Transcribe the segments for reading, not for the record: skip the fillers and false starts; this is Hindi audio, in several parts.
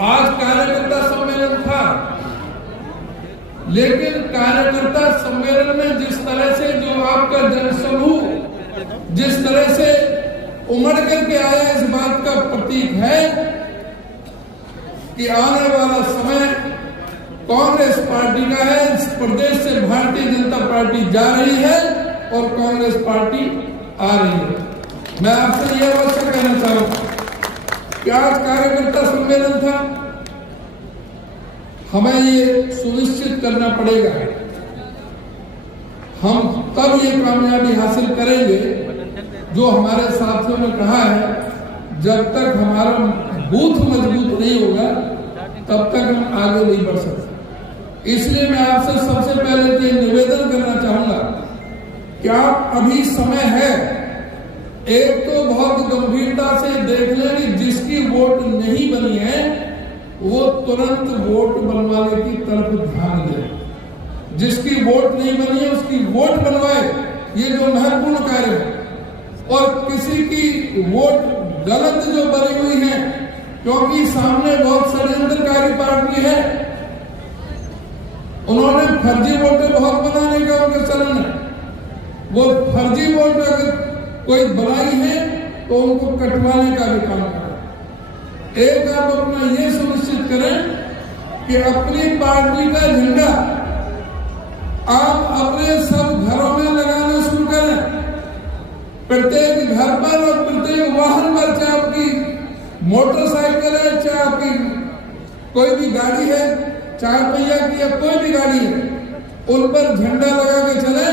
आज कार्यकर्ता सम्मेलन था, लेकिन कार्यकर्ता सम्मेलन में जिस तरह से जो आपका जनसमूह जिस तरह से उमड़ करके आया, इस बात का प्रतीक है कि आने वाला समय कांग्रेस पार्टी का है। इस प्रदेश से भारतीय जनता पार्टी जा रही है और कांग्रेस पार्टी आ रही है। मैं आपसे यह अवश्य कहना चाहूंगा कि आज कार्यकर्ता सम्मेलन था, हमें ये सुनिश्चित करना पड़ेगा, हम तब ये कामयाबी हासिल करेंगे जो हमारे साथियों ने कहा है, जब तक हमारा बूथ मजबूत नहीं होगा तब तक हम आगे नहीं बढ़ सकते। इसलिए मैं आपसे सबसे पहले ये निवेदन करना चाहूंगा कि आप अभी समय है, एक तो बहुत गंभीरता से देख लें कि जिसकी वोट नहीं बनी है वो तुरंत वोट बनवाने की तरफ ध्यान दें। जिसकी वोट नहीं बनी है उसकी वोट बनवाए, ये जो महत्वपूर्ण कार्य है। और किसी की वोट गलत जो बनी हुई है, क्योंकि सामने बहुत षड्यंत्रकारी पार्टी है, उन्होंने फर्जी वोटें बहुत बनाने का उनका चलन है। वो फर्जी वोट अगर कोई बनाई है तो उनको कटवाने का भी काम करें। एक आप अपना ये सुनिश्चित करें कि अपनी पार्टी का झंडा आप अपने सब घरों में लगाना शुरू करें। प्रत्येक घर पर और प्रत्येक वाहन पर, चाहे आपकी मोटरसाइकिल है, चाहे आपकी कोई भी गाड़ी है, 4 पहिया की या कोई भी गाड़ी है, उन पर झंडा लगा के चले,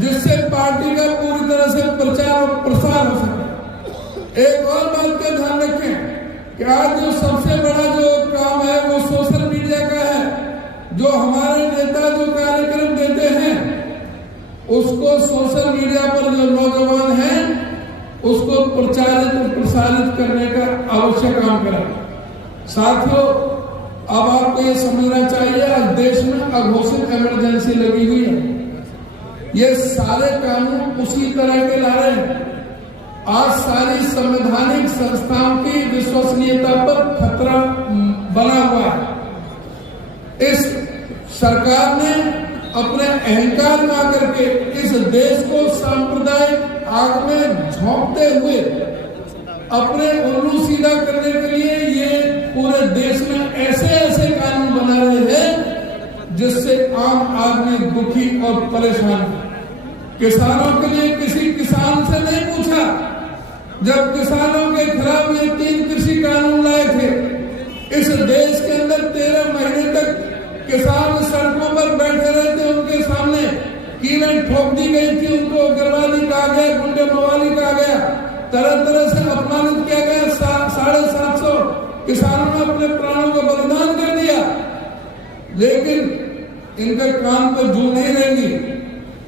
जिससे पार्टी का पूरी तरह से प्रचार और प्रसार हो सके। एक और बात का ध्यान रखें कि आज जो सबसे बड़ा जो काम है वो सोशल मीडिया का है। जो हमारे नेता जो कार्यक्रम देते हैं उसको सोशल मीडिया पर जो नौजवान हैं उसको प्रचारित और प्रसारित करने का आवश्यक काम करें। साथियों, अब आपको ये समझना चाहिए, आज देश में अघोषित इमरजेंसी लगी हुई है। ये सारे कानून उसी तरह के ला रहे हैं। आज सारी संवैधानिक संस्थाओं की विश्वसनीयता पर खतरा बना हुआ है। इस सरकार ने अपने अहंकार में आकर के इस देश को सांप्रदायिक आग में झोंकते हुए अपने उल्लू सीधा करने के लिए ये पूरे देश में ऐसे ऐसे कानून बना रहे हैं जिससे आम आदमी दुखी और परेशान है। किसानों के लिए किसी किसान से नहीं पूछा। जब किसानों के खिलाफ ये 3 कृषि कानून लाए थे, इस देश के अंदर 13 महीने तक किसान सड़कों पर बैठे रहे थे, उनके सामने कीलें ठोक दी गई थी, उनको उग्रवादी कहा गया, गुंडे मवाली कहा गया, तरह तरह से अपमानित किया गया। 750 किसानों ने अपने प्राणों का बलिदान कर दिया, लेकिन इनके काम पर जू नहीं रहेंगी।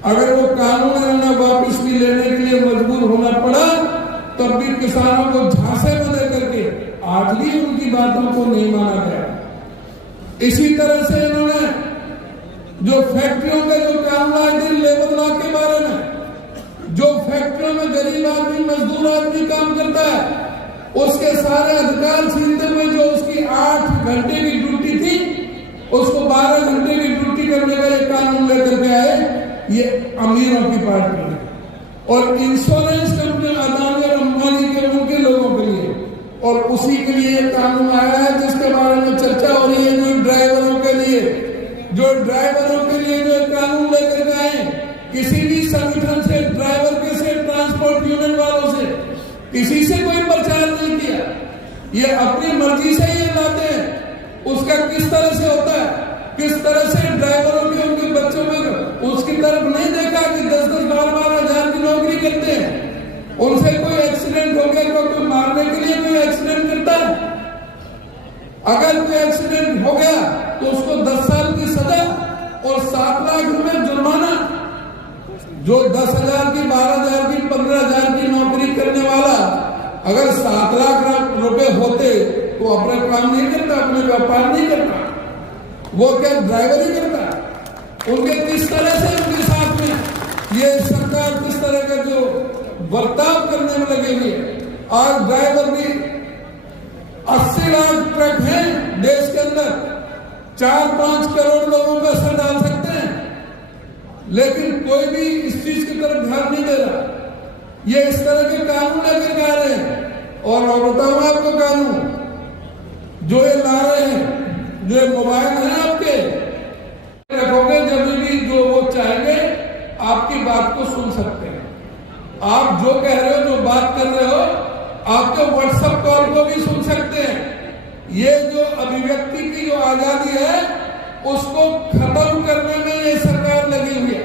अगर वो कानून इन्होंने वापिस भी लेने के लिए मजबूर होना पड़ा, तब भी किसानों को झांसे में लेकर के आज भी उनकी बातों को नहीं माना गया। इसी तरह से इन्होंने जो फैक्ट्रियों के जो काम लाए थे लेबर लॉ के बारे में, जो फैक्ट्रियों में गरीब आदमी मजदूर आदमी काम करता है उसके सारे अधिकार छीनते हुए, जो उसकी 8 घंटे की ड्यूटी थी उसको 12 घंटे की ड्यूटी करने का एक कानून लेकर के आए। ये अमीरों की पार्टी है। और इंश्योरेंस कंपनी अदानी और अंबानी के उनके लोगों के लिए, और उसी के लिए एक कानून आया है जिसके बारे में चर्चा हो रही है, जो ड्राइवरों के लिए जो कानून लेकर के आए। किसी भी संगठन से, ड्राइवर के से, ट्रांसपोर्ट यूनियन वालों से, किसी से कोई प्रचार नहीं किया। ये अपनी मर्जी से ये लाते हैं। उसका किस तरह से होता है, किस तरह से ड्राइवरों के उनके बच्चों में उसकी तरफ नहीं देखा कि 10-10, 12-12 हजार की नौकरी करते हैं। उनसे कोई एक्सीडेंट हो गया, कोई मारने के लिए कोई एक्सीडेंट करता है। अगर कोई एक्सीडेंट हो गया तो उसको 10 साल की सजा और 7 लाख रुपए जुर्माना। जो 10,000 की, 12,000 की, 15,000 की नौकरी करने वाला अगर 7 लाख रुपए होते तो अपना काम नहीं करता, अपने व्यापार नहीं करता, वो क्या ड्राइवर ही करता। उनके किस तरह से उनके साथ में ये सरकार किस तरह का जो बर्ताव करने में लगे हुए। आज ड्राइवर भी 80 लाख ट्रक हैं, अंदर 4-5 करोड़ लोगों पर असर डाल सकते हैं, लेकिन कोई भी इस चीज की तरफ ध्यान नहीं दे रहा। ये इस तरह के कानून लेकर आ रहे हैं। और बताऊं आपको कानून जो ये ला रहे हैं, जो मोबाइल है आपके रखोगे, जब भी जो वो चाहेंगे आपकी बात को सुन सकते हैं। आप जो कह रहे हो, जो बात कर रहे हो, आपके व्हाट्सएप कॉल को भी सुन सकते हैं। ये जो अभिव्यक्ति की जो आजादी है उसको खत्म करने में ये सरकार लगी हुई है,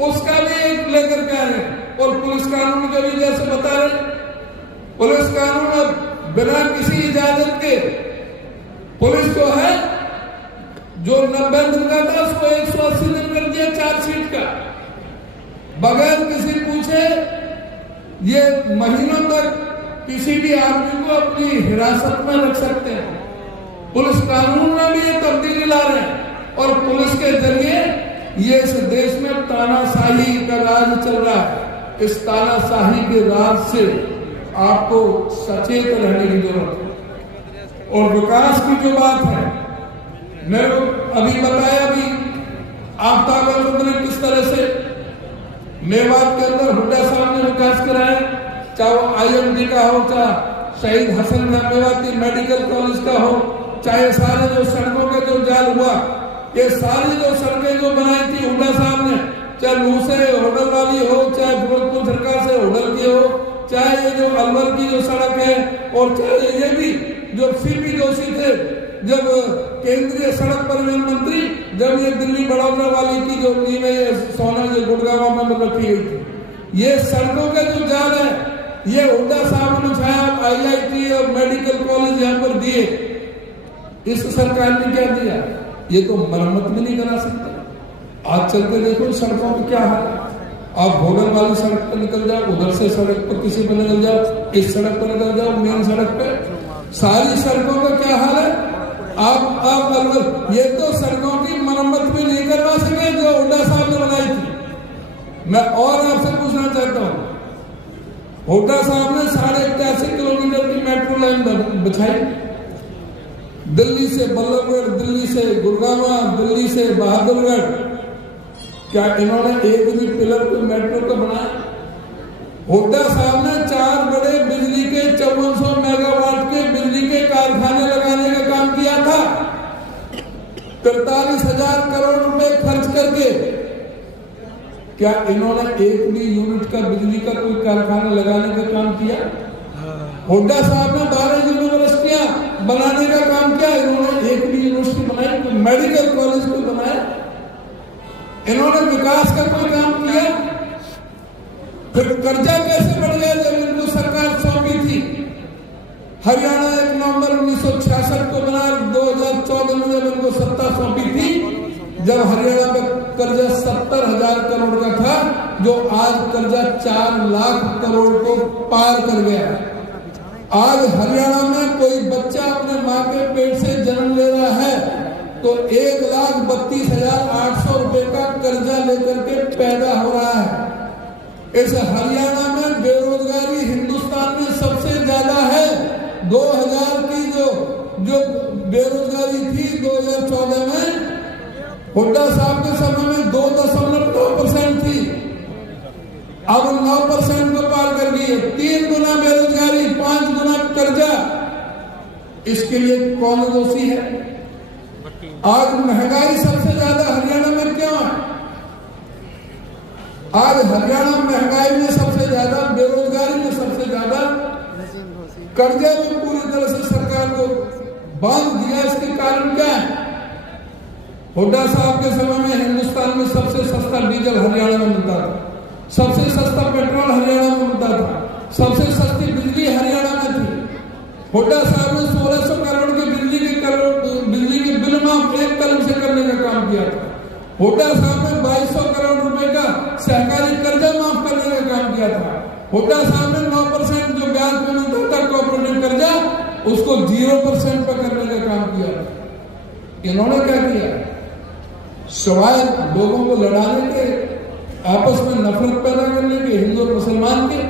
उसका भी एक लेकर के आ रहे हैं। और पुलिस कानून का भी जैसे बता रहे, पुलिस कानून अब बिना किसी इजाजत के पुलिस जो है, जो 90 दिन का था उसको 180 दिन कर दिया चार्जशीट का, बगैर किसी पूछे। ये महीनों तक किसी भी आदमी को अपनी हिरासत में रख सकते हैं। पुलिस कानून में भी ये तब्दीली ला रहे हैं और पुलिस के जरिए ये इस देश में तानाशाही का राज चल रहा है। इस तानाशाही के राज से आपको सचेत रहने की जरूरत है। और विकास की जो बात है, मैं अभी बताया भी, आफ्ताब अहमद ने किस तरह से मेवात के अंदर हुड्डा साहब ने विकास कराया, चाहे वो IMD का हो, चाहे शहीद हसन मेवाती मेडिकल कॉलेज का हो, चाहे सारे जो सड़कों का जो जाल हुआ, ये सारी जो सड़कें जो बनाई थी हुड्डा साहब ने, चाहे लू से होटल वाली हो, चाहे फिरोजपुर सरकार से होटल की हो, चाहे ये जो अलवर की जो सड़क है, और चाहे ये भी जो CP जोशी थे जब केंद्रीय सड़क परिवहन मंत्री, जब ये दिल्ली बड़ौदा वाली की जो नींवें सोना जो गुड़गांव में रखी गई थी, ये सड़कों का जो जाल है ये हुड्डा साहब ने बिछाया। IIT और मेडिकल कॉलेज यहाँ पर दिए, इस सरकार ने क्या दिया? ये तो मरम्मत भी नहीं करा सकते। आज चल के देखो सड़कों में क्या हाल है। आप भोगल वाली सड़क पर निकल जाओ, उधर से सड़क पर किसी पर निकल जाओ, इस सड़क पर निकल जाओ, मेन सड़क पे सारी सड़कों का क्या हाल है। आप ये तो सड़कों की मरम्मत भी नहीं करवा सके जो हुड्डा साहब ने बनाई थी। मैं और आपसे पूछना चाहता हूँ, हुड्डा साहब ने 81.5 किलोमीटर की मेट्रो लाइन बिछाई, दिल्ली से बल्लभगढ़, दिल्ली से गुड़गांव, दिल्ली से बहादुरगढ़। क्या इन्होंने एक भी पिलर पे मेट्रो का बनाया? हुड्डा साहब ने 4 बड़े बिजली के 5400 मेगावाट के बिजली के कारखाने लगाने का काम किया था, 43,000 करोड़ रुपए खर्च करके। क्या इन्होंने एक भी यूनिट का बिजली का कोई कारखाना लगाने का काम किया? हुड्डा साहब ने 12 यूनिवर्सिटियां बनाने का काम किया, इन्होंने एक भी यूनिवर्सिटी बनाई, कोई मेडिकल कॉलेज को बनाया? इन्होंने विकास का कोई काम किया? फिर कर्जा कैसे बढ़ गया जब इनको सरकार सौंपी थी? हरियाणा 1 नवंबर 1966 को बना, 2014 में जब इनको सत्ता सौंपी थी, जब हरियाणा में कर्जा 70,000 करोड़ का था, जो आज कर्जा 4 लाख करोड़ को पार कर गया। आज हरियाणा में कोई बच्चा अपने माँ के पेट से जन्म ले रहा है तो 1,32,800 रुपए का कर्जा लेकर के पैदा हो रहा है। इस हरियाणा में बेरोजगारी हिंदुस्तान में सबसे ज्यादा है। 2000 की जो बेरोजगारी थी 2014 में, हुड्डा साहब के समय में 2.9% थी, अब 9% को पार कर गई है। 3 गुना बेरोजगारी, 5 गुना कर्जा। इसके लिए कौन दोषी है? आज महंगाई सबसे ज्यादा हरियाणा में क्यों है? आज हरियाणा महंगाई में सबसे ज्यादा, बेरोजगारी में सबसे ज्यादा, कर्जे में पूरी तरह से सरकार को बांध दिया। इसके कारण क्या है? हुड्डा साहब के समय में हिंदुस्तान में सबसे सस्ता डीजल हरियाणा में मिलता था, सबसे सस्ता पेट्रोल हरियाणा में मिलता था, सबसे सस्ती बिजली हरियाणा में थी। हुड्डा साहब ने 1600 करोड़ के बिजली के बिल माफ एक कलम से करने का काम किया था। हुड्डा साहब ने 2200 करोड़ रुपए का सहकारी कर्जा माफ करने का काम किया था। हुड्डा साहब ने 9% जो ब्याज पे मिलता था कोऑपरेटिव कर्जा, उसको 0% पर करने का काम किया था। इन्होंने क्या किया? सवाल लोगों को लड़ाने के, आपस में नफरत पैदा करने के, हिंदू और मुसलमान के।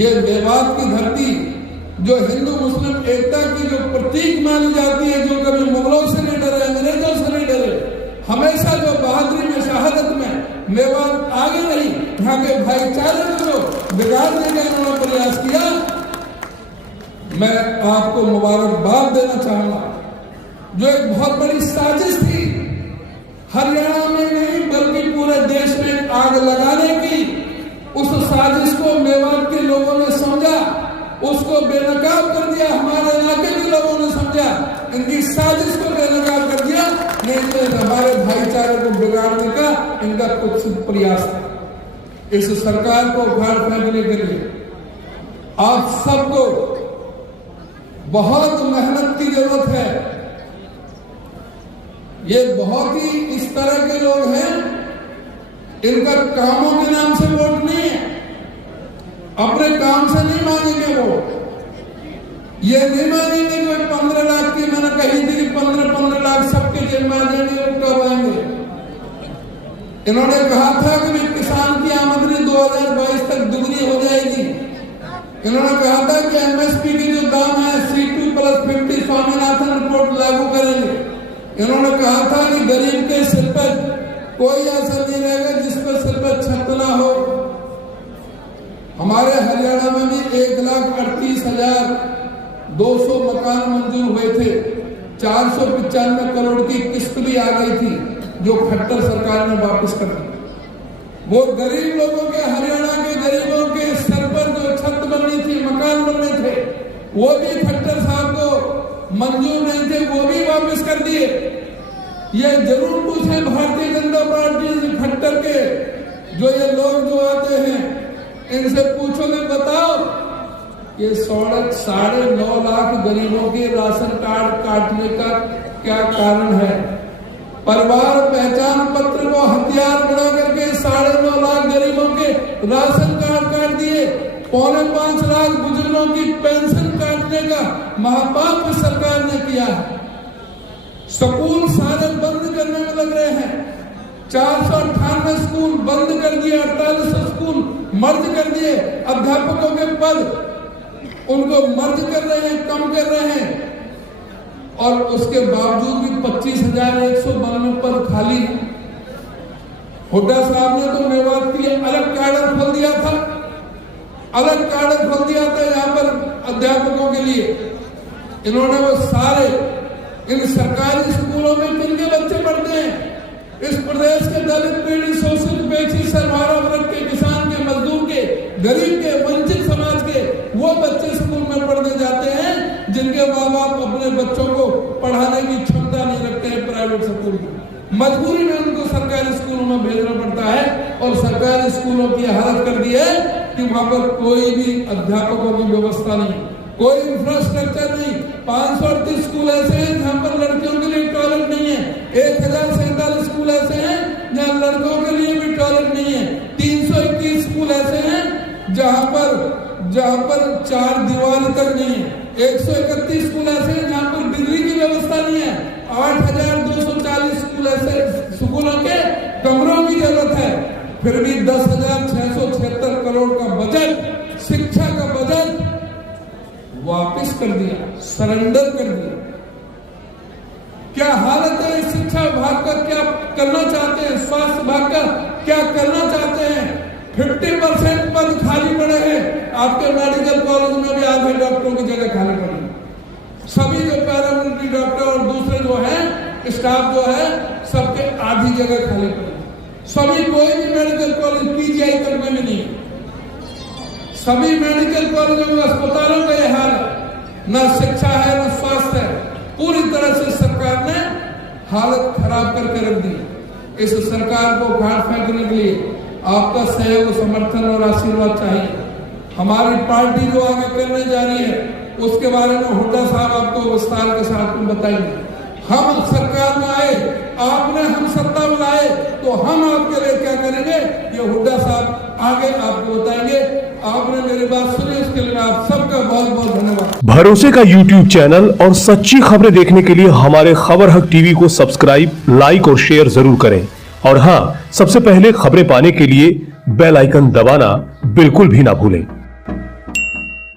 ये मेवात की धरती जो हिंदू मुस्लिम एकता की जो प्रतीक मानी जाती है, जो कभी मुगलों मेवात आगे नहीं, यहाँ के भाईचारे को बिगाड़ने का इन्होंने प्रयास किया। मैं आपको मुबारकबाद देना चाहूंगा। जो एक बहुत बड़ी साजिश थी, हरियाणा में नहीं बल्कि पूरे देश में आग लगाने की, उस साजिश को मेवात के लोगों ने समझा, उसको बेनकाब कर दिया। हमारे इलाके के लोगों ने समझा, इनकी साजिश को बेनकाब कर दिया। नहीं तो हमारे भाईचारे को बिगाड़ने का इनका कुछ प्रयास था। इस सरकार को उखाड़ फेंकने के लिए आप सबको बहुत मेहनत की जरूरत है। ये बहुत ही इस तरह के लोग हैं, इनका कामों के नाम से वोट नहीं है, अपने काम से नहीं मांगेंगे वोट। ये नहीं मांगेंगे जो 15 लाख की मैंने कही थी कि 15 लाख सबके जमा देंगे, कब आएंगे। इन्होंने कहा था कि किसान की आमदनी 2022 तक दुगनी हो जाएगी। इन्होंने कहा था कि एमएसपी की जो दाम है C2+50 स्वामीनाथन रिपोर्ट लागू करेंगे। इन्होंने कहा था कि गरीब के सिर पर कोई असर नहीं रहेगा जिस पर सिर पर छत ना हो। हमारे हरियाणा में भी 1,38,200 मकान मंजूर हुए थे। 495 करोड़ की किस्त भी आ गई थी जो खट्टर सरकार ने वापस कर दी। वो गरीब लोगों के, हरियाणा के गरीबों के सर पर जो छत बननी थी, मकान बनने थे, वो भी खट्टर साहब को मंजूर नहीं थे, वो भी वापस कर दिए। ये जरूर पूछे भारतीय जनता पार्टी खट्टर के जो ये लोग जो आते हैं, इनसे पूछोगे बताओ ये 9.5 लाख गरीबों के राशन कार्ड काटने का क्या कारण है। परिवार पहचान पत्र को हथियार बना करके 9.5 लाख गरीबों के राशन कार्ड काट दिए। 4.25 लाख बुजुर्गों की पेंशन काटने का महापाप सरकार ने किया है। स्कूल सारे बंद करने में लग रहे हैं। 498 स्कूल बंद कर दिए, 48 स्कूल मर्ज कर दिए। अध्यापकों के पद उनको मर्ज कर रहे हैं, कम कर रहे हैं, और उसके बावजूद भी 25,192 पद खाली है। हुड्डा साहब ने तो मेवात के लिए अलग कैडर खोल दिया था, अलग कैडर खोल दिया था यहाँ पर अध्यापकों के लिए। इन्होंने वो सारे इन सरकारी स्कूलों में किनके बच्चे पढ़ते हैं? इस प्रदेश के दलित, पीड़ित, शोषित, उपेक्षित, सर्वहारा वर्ग के, किसान के, मजदूर के, गरीब के, वंचित समाज के वो बच्चे स्कूल में पढ़ने जाते हैं जिनके माँ बाप अपने बच्चों को पढ़ाने की क्षमता नहीं रखते हैं प्राइवेट स्कूल में। मजबूरी में उनको सरकारी स्कूलों में भेजना पड़ता है, और सरकारी स्कूलों की हालत कर दी है कि वहां पर कोई भी अध्यापकों की व्यवस्था नहीं, कोई इंफ्रास्ट्रक्चर नहीं। 538 स्कूल ऐसे हैं जहां पर लड़कियों के लिए टॉयलेट नहीं है। 1047 स्कूल ऐसे हैं जहां लड़कों के लिए भी टॉयलेट नहीं है। 321 स्कूल ऐसे हैं जहां पर 4 दीवार तक नहीं है। 131 स्कूल ऐसे हैं जहां पर बिजली की व्यवस्था नहीं है। 8,240 स्कूल ऐसे स्कूलों के कमरों की जरूरत है। फिर भी 10,676 करोड़ का बजट, शिक्षा का बजट वापस कर दिया, सरेंडर कर दिया। क्या हालत है इस शिक्षा विभाग का? क्या करना चाहते हैं? स्वास्थ्य विभाग का क्या करना चाहते हैं? 50% पद खाली पड़े हैं। आपके मेडिकल कॉलेज में भी आधे डॉक्टरों की जगह खाली पड़ी। सभी जो पैरामिलिट्री डॉक्टर और दूसरे जो हैं स्टाफ जो है, सबके आधी जगह खाली पड़ी। सभी कोई भी मेडिकल कॉलेज पीजीआई तक में नहीं है। सभी मेडिकल कॉलेजों में, अस्पतालों का यह हाल है। न शिक्षा है, न स्वास्थ्य है। पूरी तरह से सरकार ने हालत खराब करके रख दी। इस सरकार को उखाड़ फेंकने के लिए आपका सहयोग, समर्थन और आशीर्वाद चाहिए। हमारी पार्टी जो आगे करने जा रही है उसके बारे में हुड्डा साहब आपको विस्तार के साथ बताएंगे। हम सरकार में आए, आपने हम सत्ता में लाए, तो हम आपके लिए क्या करेंगे ये हुड्डा साहब आगे आपको बताएंगे। आपने मेरी बात सुनी, इसके लिए आप सबका बहुत बहुत धन्यवाद। भरोसे का YouTube चैनल और सच्ची खबरें देखने के लिए हमारे खबर हक टीवी को सब्सक्राइब, लाइक और शेयर जरूर करें। और हाँ, सबसे पहले खबरें पाने के लिए बेल आइकन दबाना बिल्कुल भी ना भूलें।